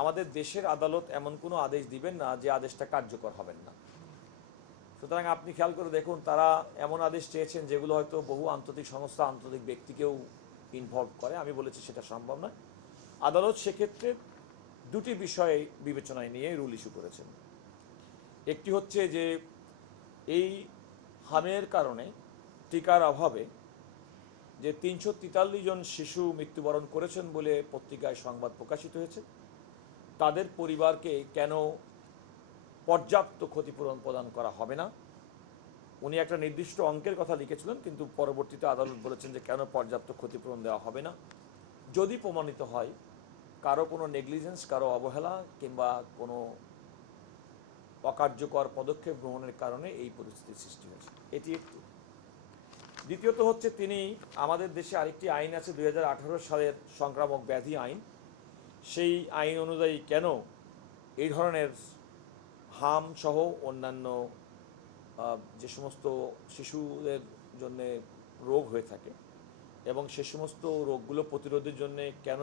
আমাদের দেশের আদালত এমন কোনো আদেশ দিবেন না যে আদেশটা কার্যকর হবেন না। সুতরাং আপনি খেয়াল করে দেখুন, তারা এমন আদেশ চেয়েছেন যেগুলো হয়তো বহু আন্তর্জাতিক সংস্থা, আন্তর্জাতিক ব্যক্তিকেও ইনভলভ করে। আমি বলেছি সেটা সম্ভব নয়। আদালত সেক্ষেত্রে দুটি বিষয় বিবেচনায় নিয়ে রুল ইস্যু করেছেন। একটি হচ্ছে যে এই হামের কারণে, টিকার অভাবে যে ৩৪৩ জন শিশু মৃত্যুবরণ করেছেন বলে পত্রিকায় সংবাদ প্রকাশিত হয়েছে, তাদের পরিবারকে কেন পর্যাপ্ত ক্ষতিপূরণ প্রদান করা হবে না। উনি একটা নির্দিষ্ট অঙ্কের কথা লিখেছিলেন, কিন্তু পরবর্তীতে আদালত বলেছেন যে কেন পর্যাপ্ত ক্ষতিপূরণ দেওয়া হবে না। যদি প্রমাণিত হয় কারো কোনো নেগলিজেন্স, কারো অবহেলা কিংবা কোনো অকার্যকর পদক্ষেপ গ্রহণের কারণে এই পরিস্থিতির সৃষ্টি হয়েছে, এটি একটি। দ্বিতীয়ত হচ্ছে, তিনি আমাদের দেশে আরেকটি আইন আছে 2018 সালের সংক্রামক ব্যাধি আইন, সেই আইন অনুযায়ী কেন এই ধরনের হাম সহ অন্যান্য যে সমস্ত শিশুদের জন্য রোগ হয়ে থাকে এবং সে সমস্ত রোগগুলো প্রতিরোধের জন্য কেন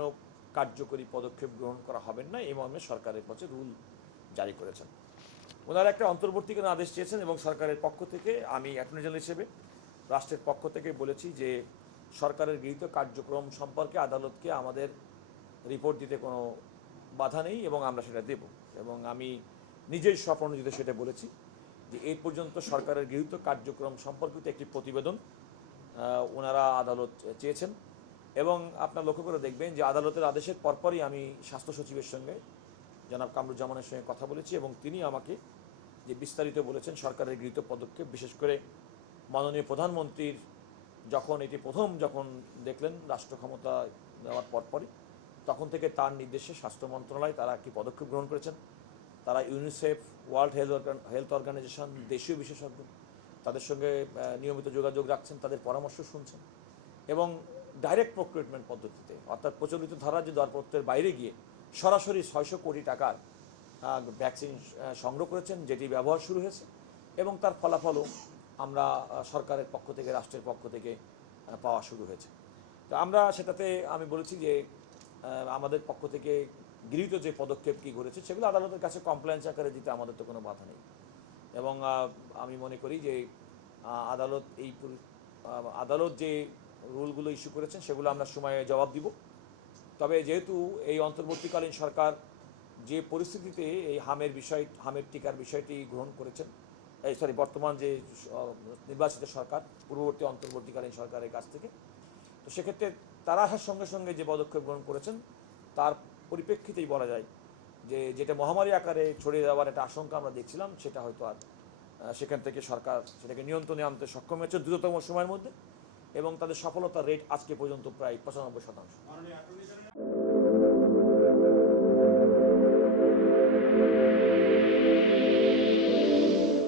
কার্যকরী পদক্ষেপ গ্রহণ করা হবে না, এই মর্মে সরকারের কাছে রুল জারি করেছেন। ওনারা একটা অন্তর্বর্তীকালীন আদেশ চেয়েছেন এবং সরকারের পক্ষ থেকে, আমি অ্যাটর্নি জেনারেল হিসেবে রাষ্ট্রের পক্ষ থেকে বলেছি যে সরকারের গৃহীত কার্যক্রম সম্পর্কে আদালতকে আমাদের রিপোর্ট দিতে কোনো বাধা নেই এবং আমরা সেটা দেব। এবং আমি নিজের স্বপ্রণোদিত সেটা বলেছি যে এই পর্যন্ত সরকারের গৃহীত কার্যক্রম সম্পর্কিত একটি প্রতিবেদন ওনারা আদালত চেয়েছেন। এবং আপনার লক্ষ্য করে দেখবেন যে আদালতের আদেশের পরপরই আমি স্বাস্থ্য সচিবের সঙ্গে, জনাব কামরুজ্জামানের সঙ্গে কথা বলেছি এবং তিনি আমাকে যে বিস্তারিত বলেছেন সরকারের গৃহীত পদক্ষেপ, বিশেষ করে মাননীয় প্রধানমন্ত্রীর এটি প্রথম দেখলেন রাষ্ট্র ক্ষমতা দেওয়ার পরপরই, তখন থেকে তার নির্দেশে স্বাস্থ্য মন্ত্রণালয় তারা একটি পদক্ষেপ গ্রহণ করেছেন। তারা ইউনিসেফ, ওয়ার্ল্ড হেলথ অর্গানাইজেশন, দেশীয় বিশেষজ্ঞ, তাদের সঙ্গে নিয়মিত যোগাযোগ রাখছেন, তাদের পরামর্শ শুনছেন এবং ডাইরেক্ট প্রক্রিউটমেন্ট পদ্ধতিতে, অর্থাৎ প্রচলিত ধারা যে দরপত্রের বাইরে গিয়ে সরাসরি 600 কোটি টাকার ভ্যাকসিন সংগ্রহ করেছেন, যেটি ব্যবহার শুরু হয়েছে এবং তার ফলাফলও আমরা সরকারের পক্ষ থেকে, রাষ্ট্রের পক্ষ থেকে পাওয়া শুরু হয়েছে। তো আমরা সেটাতে আমি বলেছি যে আমাদের পক্ষ থেকে গৃহীত যে পদক্ষেপ কী করেছে সেগুলো আদালতের কাছে কমপ্লেন্স আকারে দিতে আমাদের তো কোনো বাধা নেই। এবং আমি মনে করি যে আদালত যে রুলগুলো ইস্যু করেছেন সেগুলো আমরা সময়ে জবাব দিব। তবে যেহেতু এই অন্তর্বর্তীকালীন সরকার যে পরিস্থিতিতে এই হামের টিকার বিষয়টি গ্রহণ করেছেন, বর্তমান যে নির্বাচিত সরকার পূর্ববর্তী অন্তর্বর্তীকালীন সরকারের কাছ থেকে, তো সেক্ষেত্রে তারা আসার সঙ্গে সঙ্গে যে পদক্ষেপ গ্রহণ করেছেন তার পরিপ্রেক্ষিতেই বলা যায় যে যেটা মহামারী আকারে ছড়িয়ে যাওয়ার একটা আশঙ্কা আমরা দেখছিলাম, সেটা হয়তো আর সেখান থেকে সরকার সেটাকে নিয়ন্ত্রণে আনতে সক্ষম হয়েছে দ্রুততম সময়ের মধ্যে এবং তাদের সফলতার রেট আজকে পর্যন্ত প্রায় 95%।